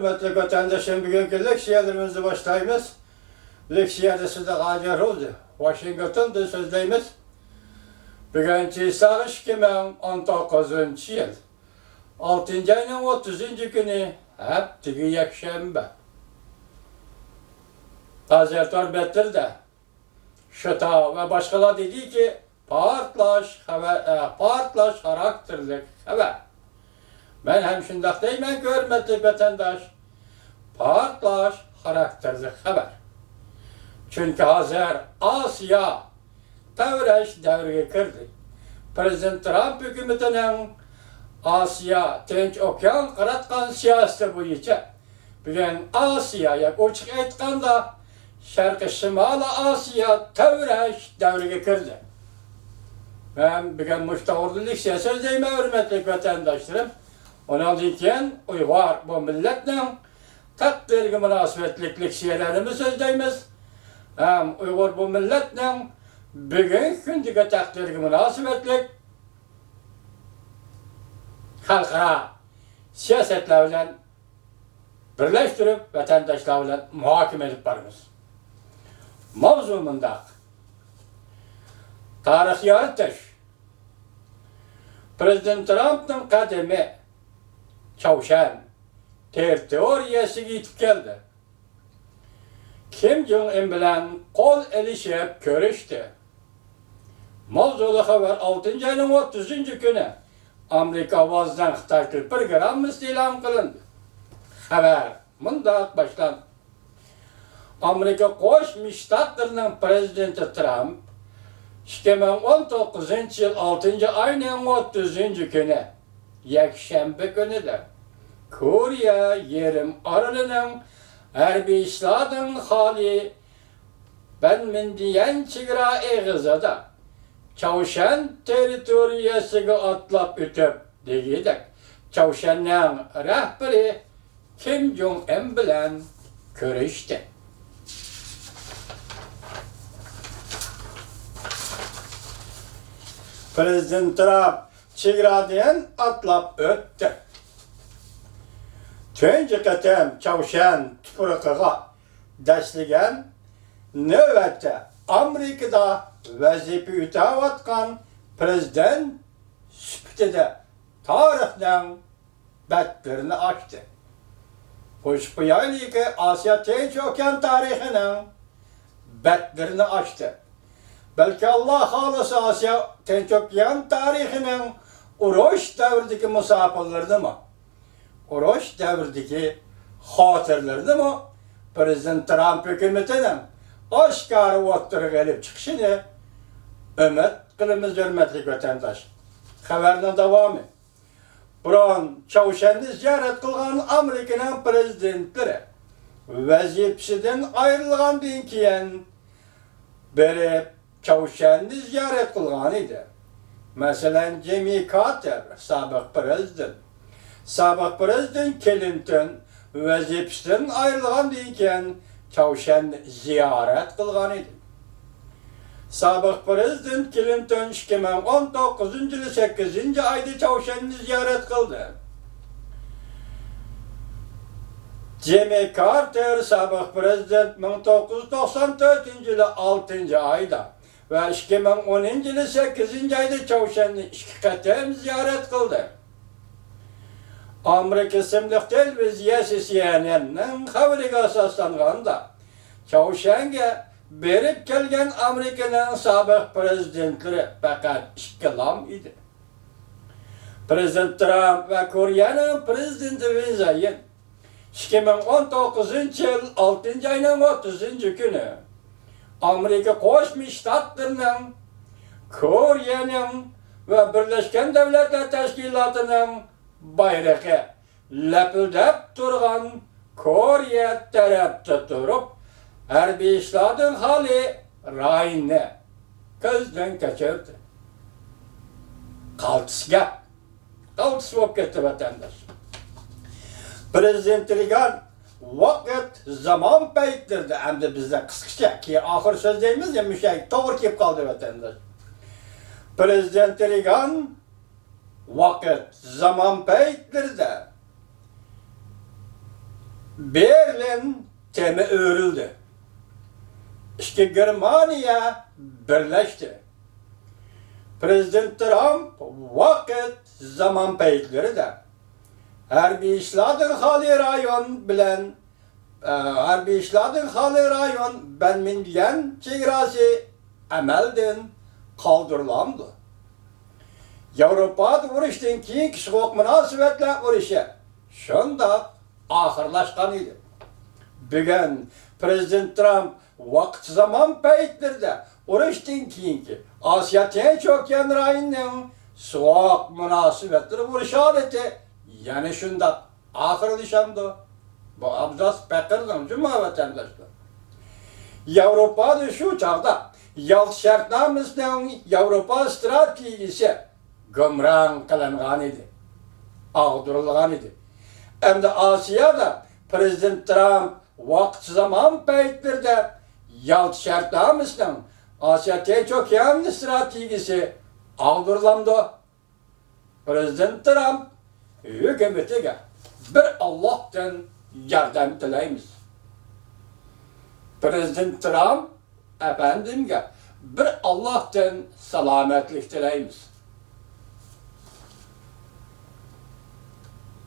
Hürmetli vatandaşım, bugünkü leksiyalarımızı başlayımız. Leksiyada size hacer oldu. Washington'da sözleyimiz. Bugünkü sağış 2019 yıl. 6. ayının 30. günü hep tigi yakşembe. Hazretler Bettir de Şıta ve başkalar dedi ki partlaş karakterlik haber. Ben hem şundak deymen hürmetli vatandaş. Partlaş karakterlik haber. Çünkü hazır Asya devreş devreye girdi. Prezident Trump hükümetinin Asya Tinç Okyan qaratqan siyaseti boyunca bugün Asya'ya açık aytqanda Şarkı Şimali Asya devreş devreye girdi. Ben bugün müştahurluluk siyaseti deyime hürmetli vatandaşlarım. Ondan keyin Uyghur bu milletning takdirga münasebetlik şeylerimiz sözdeymiz. Hem Uyghur bu milletning bugün kundagi takdirga münasebetlik xalqaro siyosatlar bilan birleştirip vatandaşlar bilan muhokama edip boramiz. Mavzu mundaq. Tarix yoritish. Prezident Trump'ning qadami Çavuşan territoriyasiga yetib keldi. Kim Jong-un bilan qo'l elishib ko'rishdi. Mavzuli xabar 6. ayning 30. kuni Amerika ovozidan Xitoy programmasi e'lon qilindi. Xabar mundaq boshlandi. Amerika Qo'shma Shtatlarining prezidenti Trump 2019 yil 6. ayning 30. kuni yakshanba kunida Koreya yerim orolining harbiy ishlardan xoli Banmindiyan chegara eg'izida Çavuşan territoriyasiga otlab o'tib degidak Çavuşanning rahbari Kim Jong-un bilan ko'rishdi. Prezident Trump chegaradan otlab o'tdi. Tunji qatam Çavuşan tuprog'iga dashlagan navbatda Amerikada vazifa o'tayotgan prezident sifatida tarixning batlarini ochdi. Qo'shib qo'yaylikki, Osiyo Tinch Okean tarixining batlarini ochdi. Belki Allah xolasa Osiyo Tinch Okean tarixining urush davridagi musofirlarini urush davridagi xotirlarini Prezident Trump hükümetining oshkora o'ttirib olib chiqishini umid qilamiz, hurmatli vatandosh. Xabarning davomi. Biron Çavuşanni ziyorat qilgan Amerikaning prezidentlari vazifasidan ayrilgandan keyin beri Çavuşanni ziyorat qilgan edi. Masalan, Jimmy Carter, sobiq prezident Clinton vazifasidan ayrilgandan keyin Çavuşanni ziyorat qilgan edi. Sobiq prezident Clinton 2019 yil 8 oyda Çavuşanni ziyorat qildi. Jimmy Carter sobiq prezident 1994 yil 6 oyda ve 2010 yil 8 oyda Çavuşanni 2 qatam ziyorat qildi. Amerika ismli televiziyasi CNN'ning xabariga asoslanganda Çavuşanga berib kelgan Amerikaning sobiq prezidentlari faqat 2 lam edi. Prezident Trump ve Koreyaning prezidenti Moon Jae-in 2019 yil 6 ayning 30 kuni Amerika Qo'shma Shtatlarining Koreyaning ve Birleşken Devletler Teşkilatı'nın bayrog'i lapildab turgan Koreya tarafda turib harbiy ishlardan xoli rayonni ko'zdan kechirdi. Qaltis bo'lib ketdi vatandosh. Prezidentliklar vaqt zamon paytlarida hamda bizda qisqacha keyin oxir so'z deymiz, ya mushay to'g'ri kelib qoldi vatandosh. Prezidentliklar vaqt zaman paytlarida Berlin temi örüldü. İşte Germaniya birleşti. Prezident Trump vakit zaman peyitleri de harbiy işlarning hali rayon bilen harbiy işlarning hali rayon belmindiyen chegarasi amaldan kaldırılandı. Avrupada urushdan keyingi soğuk münasebetler uruşu şunda ahırlaşkan idi. Bugün Prezident Trump vaqt zaman peyitlerinde urushdan keyingi Asya Tinch okean rayonunun soğuk münasebetleri uruş aleti yani şunda ahırlaşandı. Bu abzas pekirdim cuma vatandaşlar. Avrupada şu çağda yol şartnaməsinin Avrupa stratejisi gümran kılınğan idi, ağdırılğan idi. Hem de Asya'da Prezident Trump vaqt zaman peyitlerinde yol şartnaməsinin Asya Tinch okean stratejisi ağdırılandı. Prezident Trump hükümetiga bir Allah'tan yardım dileymiz. Prezident Trump efendimge bir Allah'tan selametlik dileymiz.